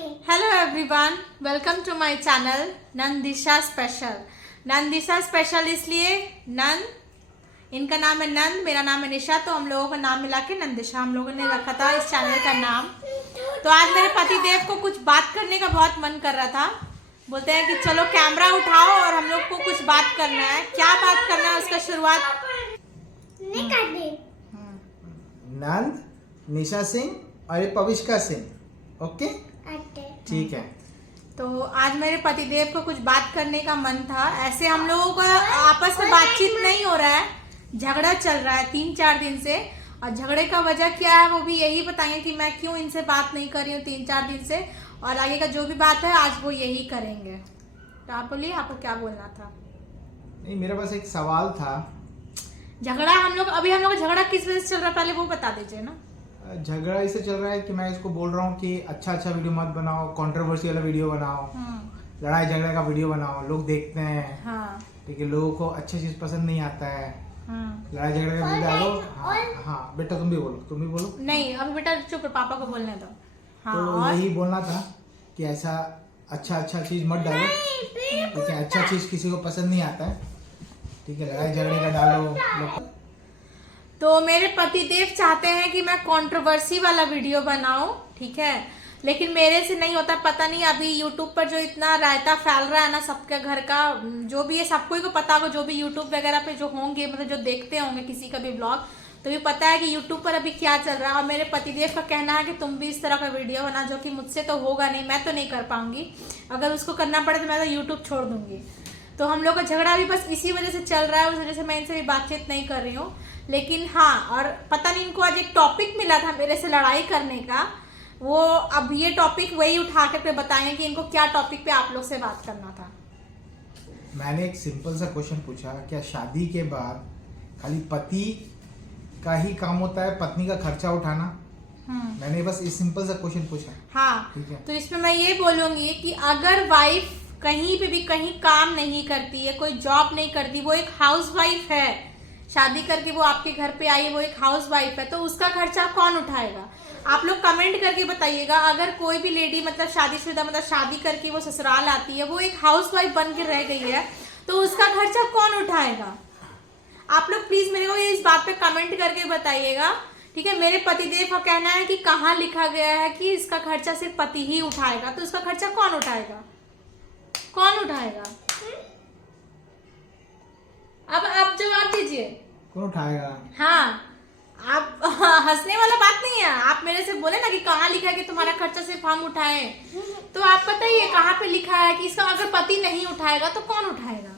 Hello everyone, welcome to my channel Nandisha special. Nandisha special इसलिए इनका नाम है नंद, मेरा नाम है निशा, तो हम लोगों का नाम मिला के नंदिशा हम लोगों ने रखा था इस चैनल का नाम। तो आज मेरे पति देव को कुछ बात करने का बहुत मन कर रहा था। बोलते हैं कि चलो कैमरा उठाओ और हम लोग को कुछ बात करना है। क्या बात करना है उसका शुरुआत नंद, निशा सिंह और ये पविष्का सिंह। ओके, ठीक है। तो आज मेरे पतिदेव को कुछ बात करने का मन था। ऐसे हम लोगों का आपस में बातचीत नहीं हो रहा है, झगड़ा चल रहा है 3-4 दिन से। और झगड़े का वजह क्या है वो भी यही बताएंगे कि मैं क्यों इनसे बात नहीं कर रही हूँ 3-4 दिन से, और आगे का जो भी बात है आज वो यही करेंगे। तो आप बोलिए, आपको क्या बोलना था? नहीं, मेरे पास एक सवाल था। झगड़ा हम लोग का झगड़ा किस वजह से चल रहा है पहले वो बता दीजिए ना। झगड़ा इससे चल रहा है कि मैं इसको बोल रहा हूँ कि अच्छा वीडियो मत बनाओ, कंट्रोवर्सी वाला वीडियो बनाओ, लड़ाई झगड़े का वीडियो बनाओ, लोग देखते हैं। हाँ। ठीक है, लोगों को अच्छी चीज पसंद नहीं आता है। लड़ाई झगड़े का वीडियो डालो। हाँ बेटा, तुम भी बोलो। नहीं, अभी बेटा चुप, पापा को बोलने दो। हाँ, तो यही बोलना था कि ऐसा अच्छा चीज मत डालो। ठीक है, अच्छा चीज किसी को पसंद नहीं आता है। ठीक है, लड़ाई झगड़े का डालो। तो मेरे पतिदेव चाहते हैं कि मैं कंट्रोवर्सी वाला वीडियो बनाऊं, ठीक है, लेकिन मेरे से नहीं होता। पता नहीं अभी यूट्यूब पर जो इतना रायता फैल रहा है ना सबके घर का, जो भी है सबको ही को पता होगा, जो भी यूट्यूब वगैरह पे जो होंगे, मतलब जो देखते होंगे किसी का भी ब्लॉग, तो भी पता है कि यूट्यूब पर अभी क्या चल रहा है। और मेरे पतिदेव का कहना है कि तुम भी इस तरह का वीडियो बना, जो कि मुझसे तो होगा नहीं, मैं तो नहीं कर पाऊंगी। अगर उसको करना पड़े तो मैं तो यूट्यूब छोड़ दूंगी। तो हम लोग का झगड़ा भी बस इसी वजह से चल रहा है, उस वजह से मैं इनसे भी बातचीत नहीं कर रही हूँ। लेकिन हाँ, और पता नहीं इनको आज एक टॉपिक मिला था मेरे से लड़ाई करने का, वो अब ये टॉपिक वही उठा के बताएंगे कि इनको क्या टॉपिक पे आप लोग से बात करना था। मैंने एक सिंपल सा क्वेश्चन पूछा, क्या शादी के बाद खाली पति का ही काम होता है पत्नी का खर्चा उठाना? मैंने बस इस सिंपल सा क्वेश्चन पूछा। हाँ, ठीक है। तो इसमें मैं ये बोलूंगी कि अगर वाइफ कहीं पे भी कहीं काम नहीं करती है, कोई जॉब नहीं करती, वो एक हाउस वाइफ है, शादी करके वो आपके घर पे आई, वो एक हाउस वाइफ है, तो उसका खर्चा कौन उठाएगा? आप लोग कमेंट करके बताइएगा। अगर कोई भी लेडी मतलब शादीशुदा, मतलब शादी करके वो ससुराल आती है, वो एक हाउस वाइफ बन के रह गई है, तो उसका खर्चा कौन उठाएगा? आप लोग प्लीज मेरे को इस बात पे कमेंट करके बताइएगा, ठीक है। मेरे पतिदेव का कहना है कि कहाँ लिखा गया है कि इसका खर्चा सिर्फ पति ही उठाएगा, तो इसका खर्चा कौन उठाएगा? अब आप जवाब दीजिए। कौन उठाएगा? हाँ, आप हंसने वाला बात नहीं है। आप मेरे से बोले ना कि कहाँ लिखा है कि तुम्हारा खर्चा सिर्फ हम उठाएं, तो आप बताइए कहाँ पे लिखा है कि इसका अगर पति नहीं उठाएगा तो कौन उठाएगा?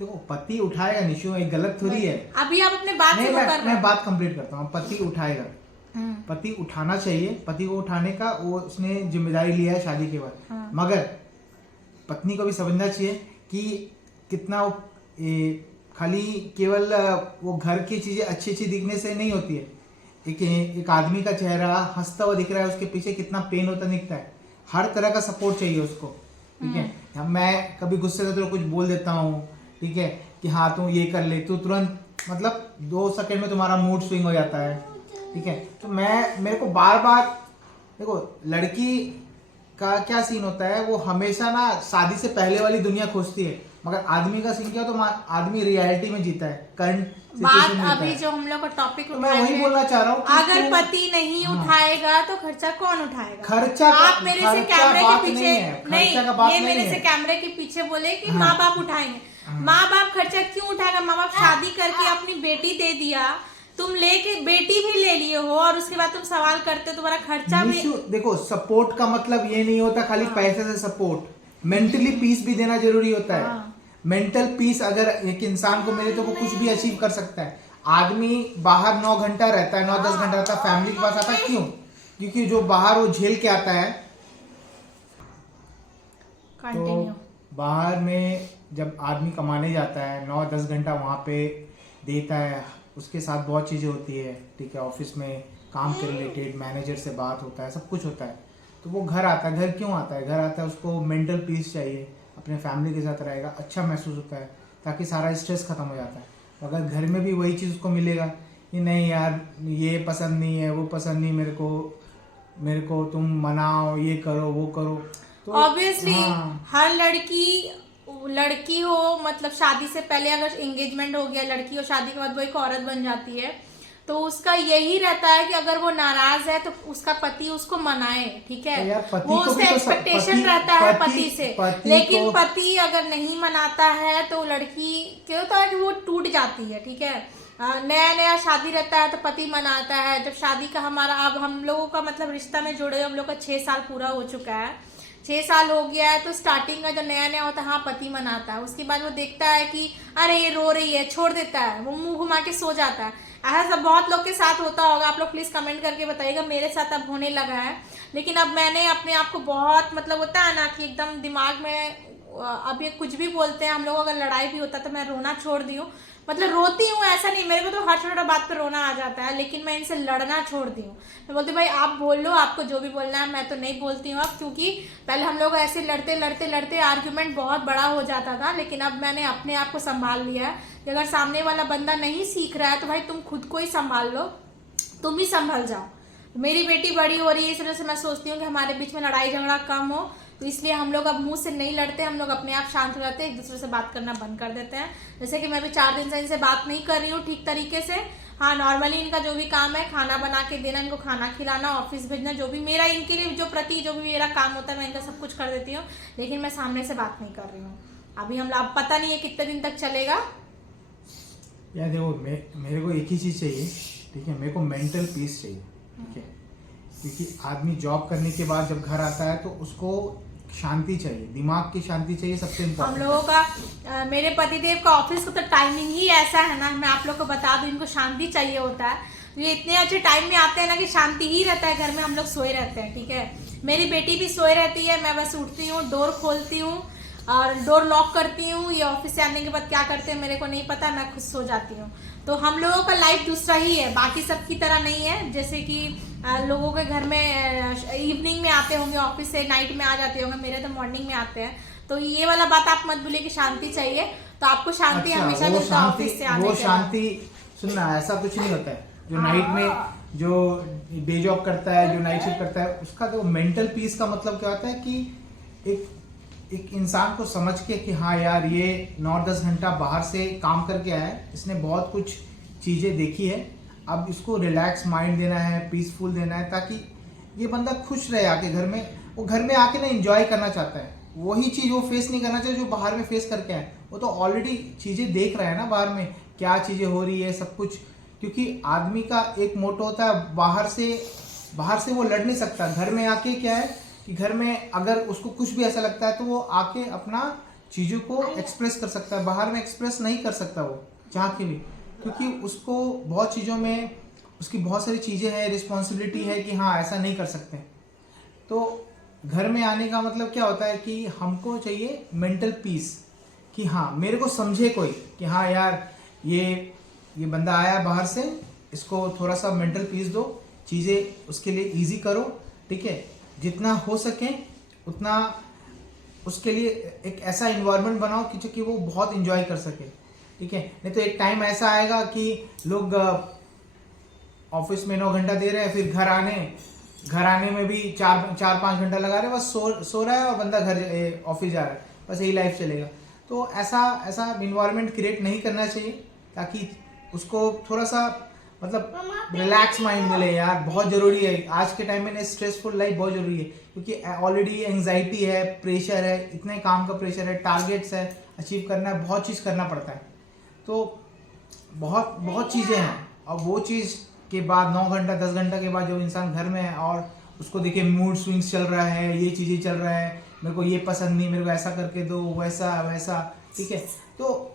देखो, पति उठाएगा निशु, एक गलत थोड़ी है। अभी आप अपने बात नहीं, से मैं बात कंप्लीट करता हूँ। पति उठाएगा, पति उठाना चाहिए। पति को उठाने का वो उसने जिम्मेदारी लिया है शादी के बाद। मगर पत्नी को भी समझना चाहिए कि कितना खाली केवल वो घर की चीजें अच्छी दिखने से नहीं होती है। एक आदमी का चेहरा हंसता हुआ दिख रहा है, उसके पीछे कितना पेन होता दिखता है। हर तरह का सपोर्ट चाहिए उसको, ठीक है। मैं कभी गुस्से से तो कुछ बोल देता हूँ, ठीक है, कि हाँ तू ये कर ले, तू तुरंत मतलब 2 सेकंड में तुम्हारा मूड स्विंग हो जाता है, ठीक है। तो मेरे को बार देखो, लड़की का क्या सीन होता है, वो हमेशा ना शादी से पहले वाली दुनिया खोजती है, मगर आदमी का सीन क्या हो, तो आदमी रियलिटी में जीता है, करंट बात अभी जो हम लोग का टॉपिक तो मैं वही बोलना चाह रहा हूँ। अगर पति नहीं उठाएगा तो खर्चा कौन उठाएगा? खर्चा आप मेरे से कैमरे के पीछे नहीं, ये नहीं मेरे से कैमरे के पीछे बोले कि माँ बाप उठाएंगे। माँ बाप खर्चा क्यों उठाएगा? माँ बाप शादी करके अपनी बेटी दे दिया, तुम लेके बेटी भी ले लिए हो, और उसके बाद तुम सवाल करते हो तुम्हारा खर्चा भी। देखो, सपोर्ट का मतलब ये नहीं होता खाली पैसे से सपोर्ट, मेंटली पीस भी देना जरूरी होता है। मेंटल पीस अगर एक इंसान को मिले तो वो कुछ भी अचीव कर सकता है। आदमी बाहर 9 घंटा रहता है, 9-10 घंटा रहता है, फैमिली के पास आता है, क्यों? क्योंकि जो बाहर वो झेल के आता है। तो बाहर में जब आदमी कमाने जाता है 9-10 घंटा वहाँ पे देता है, उसके साथ बहुत चीज़ें होती है, ठीक है। ऑफिस में काम के रिलेटेड मैनेजर से बात होता है, सब कुछ होता है। तो वो घर आता है। घर क्यों आता है? घर आता है उसको मेंटल पीस चाहिए, अपने फैमिली के साथ रहेगा, अच्छा महसूस होता है, ताकि सारा स्ट्रेस खत्म हो जाता है। अगर घर में भी वही चीज़ उसको मिलेगा कि नहीं यार ये पसंद नहीं है, वो पसंद नहीं मेरे को, मेरे को तुम मनाओ, ये करो वो करो। तो ऑब्वियसली हर लड़की हो, मतलब शादी से पहले अगर एंगेजमेंट हो गया लड़की, और शादी के बाद वो एक औरत बन जाती है, तो उसका यही रहता है कि अगर वो नाराज है तो उसका पति उसको मनाए, ठीक है। तो यार पति वो को उसका भी तो एक्सपेक्टेशन रहता है पति से, लेकिन को पति अगर नहीं मनाता है तो लड़की क्या होता है कि वो टूट जाती है, ठीक है। नया नया शादी रहता है तो पति मनाता है। जब शादी का हमारा, अब हम लोगों का मतलब रिश्ता में जुड़े हम लोग का 6 साल पूरा हो चुका है, 6 साल हो गया है, तो स्टार्टिंग का जो नया नया होता है हाँ पति मनाता है, उसके बाद वो देखता है कि अरे ये रो रही है, छोड़ देता है, वो मुंह घुमा के सो जाता है। ऐसा सब बहुत लोग के साथ होता होगा, आप लोग प्लीज कमेंट करके बताइएगा। मेरे साथ अब होने लगा है, लेकिन अब मैंने अपने आप को बहुत, मतलब होता है ना कि एकदम दिमाग में अब ये कुछ भी बोलते हैं हम लोग, अगर लड़ाई भी होता तो मैं रोना छोड़ दी हूँ। मतलब रोती हूँ ऐसा नहीं, मेरे को तो हर छोटा बात पे रोना आ जाता है, लेकिन मैं इनसे लड़ना छोड़ दी हूँ। मैं बोलती भाई आप बोल लो, आपको जो भी बोलना है, मैं तो नहीं बोलती हूँ अब, क्योंकि पहले हम लोग ऐसे लड़ते लड़ते लड़ते आर्ग्यूमेंट बहुत बड़ा हो जाता था, लेकिन अब मैंने अपने आप को संभाल लिया है कि अगर सामने वाला बंदा नहीं सीख रहा है तो भाई तुम खुद को ही संभाल लो, तुम ही संभल जाओ। मेरी बेटी बड़ी हो रही है, इस वजह से मैं सोचती हूँ कि हमारे बीच में लड़ाई झगड़ा कम हो, तो इसलिए हम लोग अब मुंह से नहीं लड़ते, हम लोग अपने आप शांत हो जाते हैं, एक दूसरे से बात करना बंद कर देते हैं। जैसे कि मैं भी 4 दिन से इनसे बात नहीं कर रही हूँ ठीक तरीके से। हाँ नॉर्मली इनका जो भी काम है, खाना बना के देना, इनको खाना खिलाना, ऑफिस भेजना, जो भी मेरा इनके लिए जो भी मेरा काम होता है मैं इनका सब कुछ कर देती हूँ, लेकिन मैं सामने से बात नहीं कर रही हूँ अभी। हम अब पता नहीं है कितने दिन तक चलेगा। यार देखो, मेरे को एक ही चीज चाहिए, ठीक है, मेरे को मेंटल पीस चाहिए, ठीक है, क्योंकि आदमी जॉब करने के बाद जब घर आता है तो उसको शांति चाहिए, दिमाग की शांति चाहिए, सबसे इम्पोर्टेंट। हम लोगों का मेरे पतिदेव का ऑफिस का तो टाइमिंग ही ऐसा है ना, मैं आप लोग को बता दूं, इनको शांति चाहिए होता है। ये इतने अच्छे टाइम में आते हैं ना कि शांति ही रहता है घर में, हम लोग सोए रहते हैं, ठीक है। मेरी बेटी भी सोए रहती है, मैं बस उठती हूँ, डोर खोलती हूँ और डोर लॉक करती हूँ। ये ऑफिस से आने के बाद क्या करते हैं मेरे को नहीं पता, मैं खुद सो जाती हूँ। तो हम लोगों का लाइफ दूसरा ही है, बाकी सब की तरह नहीं है। जैसे कि लोगों के घर में इवनिंग में आते होंगे ऑफिस से, नाइट में आ जाते होंगे, मेरे तो मॉर्निंग में आते हैं। तो ये वाला बात आप मत भूलिए कि शांति चाहिए, तो आपको शांति हमेशा मिलता है ऑफिस से आने के बाद। वो शांति सुनना, ऐसा कुछ नहीं होता है। जो नाइट में जो डे जॉब करता है, जो नाइट शिफ्ट करता है, उसका तो मेंटल पीस का मतलब क्या होता है कि एक इंसान को समझ के कि हाँ यार ये 9-10 घंटा बाहर से काम करके आया है, इसने बहुत कुछ चीजें देखी है, अब इसको रिलैक्स माइंड देना है, पीसफुल देना है, ताकि ये बंदा खुश रहे आके घर में। वो घर में आके ना एंजॉय करना चाहता है, वही चीज वो फेस नहीं करना चाहिए जो बाहर में फेस करके आए। वो तो ऑलरेडी चीजें देख रहा है ना, बाहर में क्या चीजें हो रही है सब कुछ। क्योंकि आदमी का एक मोटो होता है, बाहर से वो लड़ नहीं सकता। घर में आके क्या है कि घर में अगर उसको कुछ भी ऐसा लगता है तो वो आके अपना चीजों को एक्सप्रेस कर सकता है, बाहर में एक्सप्रेस नहीं कर सकता वो जहाँ के भी, क्योंकि उसको बहुत चीजों में उसकी बहुत सारी चीजें हैं, रिस्पॉन्सिबिलिटी है कि हाँ ऐसा नहीं कर सकते। तो घर में आने का मतलब क्या होता है कि हमको चाहिए मेंटल पीस, कि हाँ मेरे को समझे कोई कि हाँ यार ये बंदा आया बाहर से, इसको थोड़ा सा मेंटल पीस दो, चीजें उसके लिए इजी करो, ठीक है, जितना हो सके उतना उसके लिए एक ऐसा इन्वायरमेंट बनाओ कि वो बहुत इंजॉय कर सके, ठीक है। नहीं तो एक टाइम ऐसा आएगा कि लोग ऑफिस में 9 घंटा दे रहे हैं, फिर घर आने में भी 4-5 घंटा लगा रहे हैं, बस सो रहा है और बंदा घर ऑफिस जा रहा है, बस यही लाइफ चलेगा। तो ऐसा इन्वायरमेंट क्रिएट नहीं करना चाहिए, ताकि उसको थोड़ा सा मतलब रिलैक्स माइंड मिले। यार बहुत जरूरी है आज के टाइम में, स्ट्रेसफुल लाइफ बहुत जरूरी है, क्योंकि ऑलरेडी एंजाइटी है, प्रेशर है, इतने काम का प्रेशर है, टारगेट्स है, अचीव करना है, बहुत चीज़ करना पड़ता है। तो बहुत चीज़ें हैं, और वो चीज़ के बाद 9 घंटा 10 घंटा के बाद जब इंसान घर में है और उसको देखिए मूड स्विंग्स चल रहा है, ये चीज़ें चल रहा है, मेरे को ये पसंद नहीं, मेरे को ऐसा करके दो, वैसा, ठीक है। तो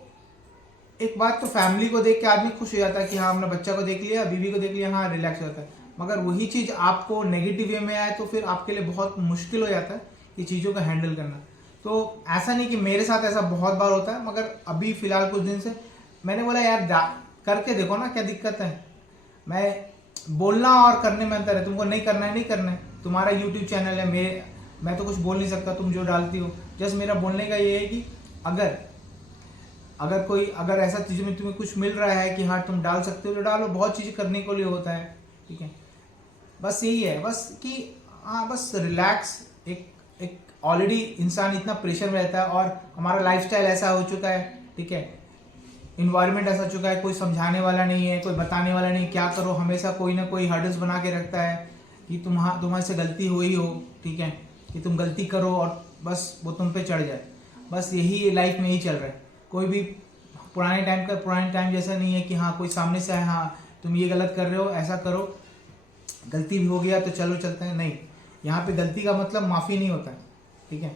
एक बात तो फैमिली को देख के आदमी खुश हो जाता है कि हाँ हमने बच्चा को देख लिया, बीवी को देख लिया, हाँ रिलैक्स हो जाता है। मगर वही चीज़ आपको नेगेटिव वे में आए तो फिर आपके लिए बहुत मुश्किल हो जाता है ये चीज़ों का हैंडल करना। तो ऐसा नहीं कि मेरे साथ ऐसा बहुत बार होता है, मगर अभी फिलहाल कुछ दिन से मैंने बोला यार करके देखो ना, क्या दिक्कत है। मैं बोलना और करने में अंतर है, तुमको नहीं करना है, तुम्हारा यूट्यूब चैनल है, मैं तो कुछ बोल नहीं सकता, तुम जो डालती हो। जस्ट मेरा बोलने का ये है कि अगर ऐसा चीज़ में तुम्हें कुछ मिल रहा है कि हाँ तुम डाल सकते हो तो डालो, बहुत चीज़ें करने के लिए होता है, ठीक है। बस यही है, बस कि हाँ बस रिलैक्स। एक ऑलरेडी इंसान इतना प्रेशर में रहता है और हमारा लाइफस्टाइल ऐसा हो चुका है, ठीक है, इन्वायरमेंट ऐसा चुका है, कोई समझाने वाला नहीं है, कोई बताने वाला नहीं क्या करो, हमेशा कोई ना कोई हर्डल्स बना के रखता है कि तुम्हारे से गलती हुई हो, ठीक है, कि तुम गलती करो और बस वो तुम पे चढ़ जाए। बस यही लाइफ में ही चल रहा है। कोई भी पुराने टाइम जैसा नहीं है कि हाँ कोई सामने से है, हाँ तुम ये गलत कर रहे हो, ऐसा करो, गलती भी हो गया तो चलो चलते हैं, नहीं। यहाँ पे गलती का मतलब माफ़ी नहीं होता है, ठीक है।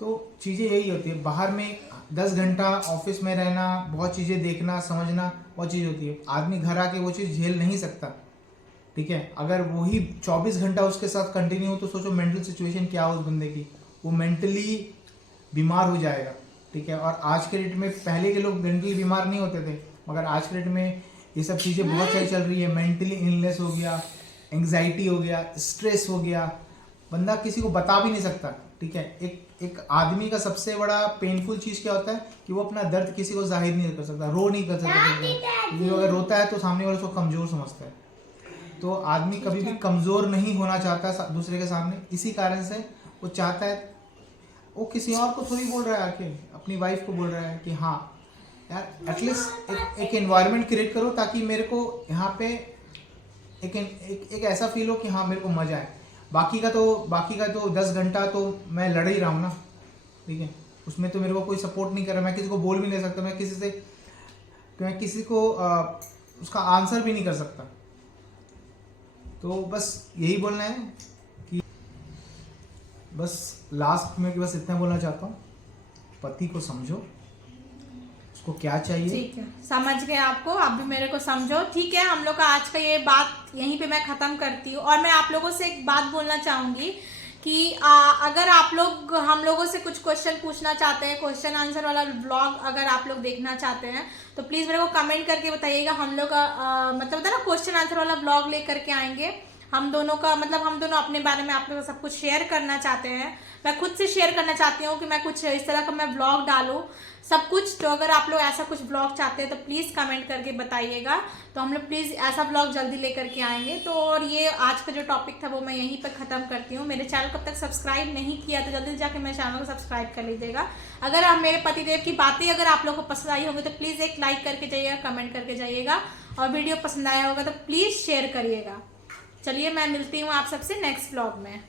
तो चीज़ें यही होती है, बाहर में 10 घंटा ऑफिस में रहना, बहुत चीज़ें देखना समझना, बहुत चीज़ होती है। आदमी घर आके वो चीज़ झेल नहीं सकता, ठीक है। अगर वही 24 घंटा उसके साथ कंटिन्यू हो तो सोचो मेंटल सिचुएशन क्या हो उस बंदे की, वो मेंटली बीमार हो जाएगा, ठीक है। और आज के डेट में, पहले के लोग मेंटली बीमार नहीं होते थे, मगर आज के डेट में ये सब चीज़ें बहुत सारी चल रही है। मेंटली इलनेस हो गया, एंग्जाइटी हो गया, स्ट्रेस हो गया, बंदा किसी को बता भी नहीं सकता, ठीक है। एक आदमी का सबसे बड़ा पेनफुल चीज़ क्या होता है कि वो अपना दर्द किसी को जाहिर नहीं कर सकता, रो नहीं कर सकता, क्योंकि अगर रोता है तो सामने वाले उसको कमज़ोर समझता है। तो आदमी कभी भी कमज़ोर नहीं होना चाहता दूसरे के सामने, इसी कारण से वो चाहता है, वो किसी और को थोड़ी बोल रहा है, आके अपनी वाइफ को बोल रहा है कि हाँ यार एटलीस्ट एक एनवायरनमेंट क्रिएट करो ताकि मेरे को यहाँ पे एक ऐसा फील हो कि हाँ मेरे को मजा है। बाकी का तो 10 घंटा तो मैं लड़ ही रहा हूँ ना, ठीक है। उसमें तो मेरे को कोई सपोर्ट नहीं कर रहा, मैं किसी को बोल भी नहीं सकता, मैं किसी को उसका आंसर भी नहीं कर सकता। तो बस यही बोलना है कि बस लास्ट में कि बस इतना बोलना चाहता हूँ, पति को समझो, उसको क्या चाहिए। ठीक है, समझ गए आपको, आप भी मेरे को समझो, ठीक है। हम लोग का आज का ये बात यहीं पे मैं खत्म करती हूँ। और मैं आप लोगों से एक बात बोलना चाहूंगी कि अगर आप लोग हम लोगों से कुछ क्वेश्चन पूछना चाहते हैं, क्वेश्चन आंसर वाला ब्लॉग अगर आप लोग देखना चाहते हैं तो प्लीज मेरे को कमेंट करके बताइएगा। हम लोग मतलब होता है ना क्वेश्चन आंसर वाला ब्लॉग लेकर के आएंगे। हम दोनों अपने बारे में आप लोगों सब कुछ शेयर करना चाहते हैं। मैं खुद से शेयर करना चाहती हूँ कि मैं कुछ इस तरह का मैं ब्लॉग डालूँ सब कुछ। तो अगर आप लोग ऐसा कुछ ब्लॉग चाहते हैं तो प्लीज़ कमेंट करके बताइएगा, तो हम लोग प्लीज़ ऐसा ब्लॉग जल्दी लेकर के आएंगे। तो और ये आज का जो टॉपिक था वो मैं यहीं पर ख़त्म करती हूँ। मेरे चैनल को अब तक सब्सक्राइब नहीं किया तो जल्दी जाके मेरे चैनल को सब्सक्राइब कर लीजिएगा। अगर आप मेरे पतिदेव की बातें अगर आप लोग को पसंद आई होंगी तो प्लीज़ एक लाइक करके जाइएगा, कमेंट करके जाइएगा, और वीडियो पसंद आया होगा तो प्लीज़ शेयर करिएगा। चलिए मैं मिलती हूँ आप सबसे नेक्स्ट ब्लॉग में।